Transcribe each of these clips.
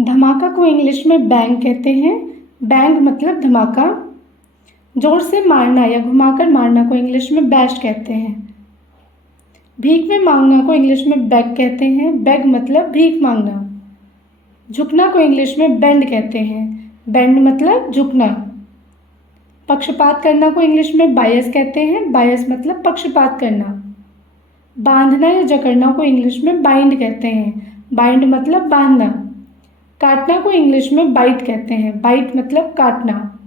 धमाका को इंग्लिश में बैंग कहते हैं। बैंग मतलब धमाका। जोर से मारना या घुमाकर मारना को इंग्लिश में बैश कहते हैं। भीख में मांगना को इंग्लिश में बेग कहते हैं। बेग मतलब भीख मांगना। झुकना को इंग्लिश में बेंड कहते हैं। बेंड मतलब झुकना। पक्षपात करना को इंग्लिश में बायस कहते हैं। बायस मतलब पक्षपात करना। बांधना या जकड़ना को इंग्लिश में बाइंड कहते हैं। बाइंड मतलब बांधना। काटना को इंग्लिश में बाइट कहते हैं। बाइट मतलब काटना।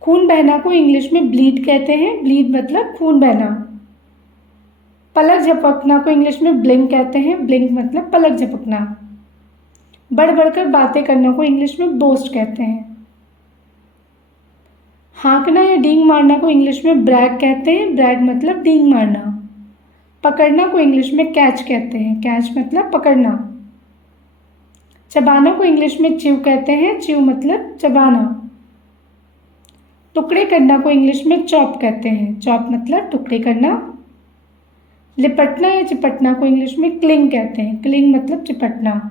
खून बहना को इंग्लिश में ब्लीड कहते हैं। ब्लीड मतलब खून बहना। पलक झपकना को इंग्लिश में ब्लिंक कहते हैं। ब्लिंक मतलब पलक झपकना। बढ़ बढ़कर बातें करना को इंग्लिश में बोस्ट कहते हैं। हाँकना या डींग मारना को इंग्लिश में ब्रैग कहते हैं। ब्रैग मतलब डींग मारना। पकड़ना को इंग्लिश में कैच कहते हैं। कैच मतलब पकड़ना। चबाना को इंग्लिश में च्यू कहते हैं। च्यू मतलब चबाना। टुकड़े करना को इंग्लिश में चॉप कहते हैं। चॉप मतलब टुकड़े करना। लिपटना या चिपटना को इंग्लिश में क्लिंग कहते हैं। क्लिंग मतलब चिपटना।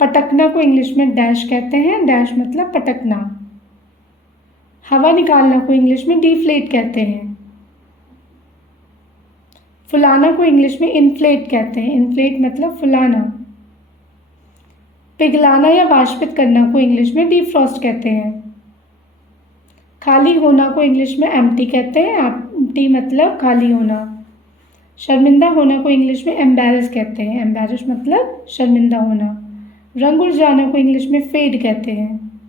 पटकना को इंग्लिश में डैश कहते हैं। डैश मतलब पटकना। हवा निकालना को इंग्लिश में डिफ्लेट कहते हैं। फुलाना को इंग्लिश में इन्फ्लेट कहते हैं। इन्फ्लेट मतलब फुलाना। पिघलाना या वाष्पित करना को इंग्लिश में डिफ्रॉस्ट कहते हैं। खाली होना को इंग्लिश में एम्प्टी कहते हैं। एम्प्टी मतलब खाली होना। शर्मिंदा होना को इंग्लिश में एम्बैरस कहते हैं। एम्बैरस मतलब शर्मिंदा होना। रंग उड़ जाना को इंग्लिश में फेड कहते हैं।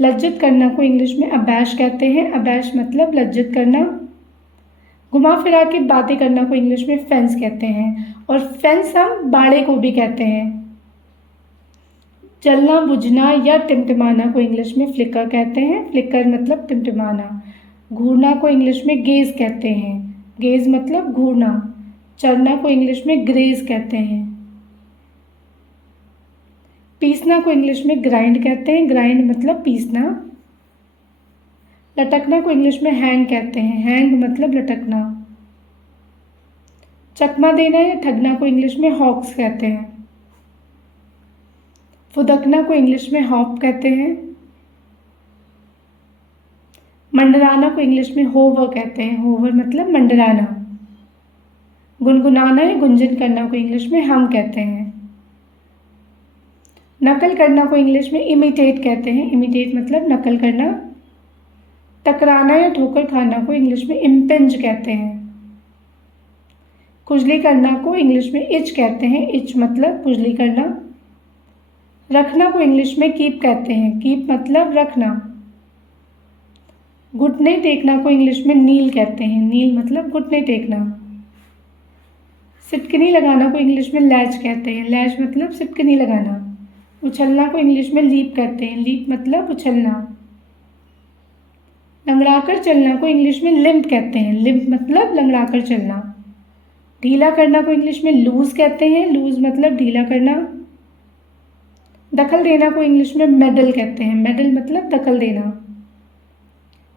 लज्जित करना को इंग्लिश में अबैश कहते हैं। अबैश मतलब लज्जित करना। घुमा फिरा के बातें करना को इंग्लिश में फेंस कहते हैं। और फेंस हम बाड़े को भी कहते हैं। जलना बुझना या टिमटिमाना को इंग्लिश में फ्लिकर कहते हैं। फ्लिकर मतलब टिमटिमाना। घूरना को इंग्लिश में गेज कहते हैं। गेज मतलब घूरना। चरना को इंग्लिश में ग्रेज कहते हैं। पीसना को इंग्लिश में ग्राइंड कहते हैं। ग्राइंड मतलब पीसना। लटकना को इंग्लिश में हैंग कहते हैं। हैंग मतलब लटकना। चकमा देना या ठगना को इंग्लिश में हॉक्स कहते हैं। फुदकना को इंग्लिश में हॉप कहते हैं। मंडराना को इंग्लिश में होवर कहते हैं। होवर मतलब मंडराना। गुनगुनाना या गुंजन करना को इंग्लिश में हम कहते हैं। नकल करना को इंग्लिश में इमिटेट कहते हैं। इमिटेट मतलब नकल करना। टकराना या ठोकर खाना को इंग्लिश में इम्पिंज कहते हैं। खुजली करना को इंग्लिश में इच कहते हैं। इच मतलब खुजली करना। रखना को इंग्लिश में कीप कहते हैं। कीप मतलब रखना। घुटने टेकना को इंग्लिश में नील कहते हैं। नील मतलब घुटने टेकना। सिटकनी लगाना को इंग्लिश में लैच कहते हैं। लैच मतलब सिटकनी लगाना। उछलना को इंग्लिश में लीप कहते हैं। लीप मतलब उछलना। लंगड़ाकर चलना को इंग्लिश में लिम्प कहते हैं। लिम्प मतलब लंगड़ाकर चलना। ढीला करना को इंग्लिश में लूज कहते हैं। लूज मतलब ढीला करना। दखल देना को इंग्लिश में मेडल कहते हैं। मेडल मतलब दखल देना।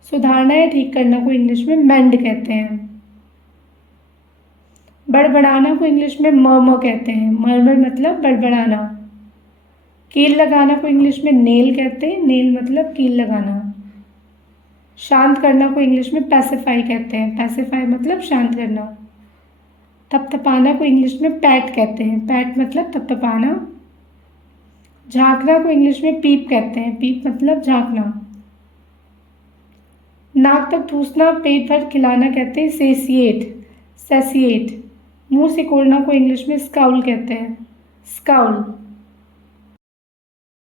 सुधारना या ठीक करना को इंग्लिश में मेंड कहते हैं। बड़बड़ाना को इंग्लिश में मर्मर कहते हैं। मर्मर मतलब बड़बड़ाना। कील लगाना को इंग्लिश में नेल कहते हैं। नेल मतलब कील लगाना। शांत करना को इंग्लिश में पैसिफाई कहते हैं। पैसिफाई मतलब शांत करना। थपथपाना को इंग्लिश में पैट कहते हैं। पैट मतलब थपथपाना। झांकना को इंग्लिश में पीप कहते हैं। पीप मतलब झांकना। नाक तक ठूसना पेट भर खिलाना कहते हैं सेसिएट। सेसिएट। मुंह सिकोड़ना को इंग्लिश में स्काउल कहते हैं। स्काउल।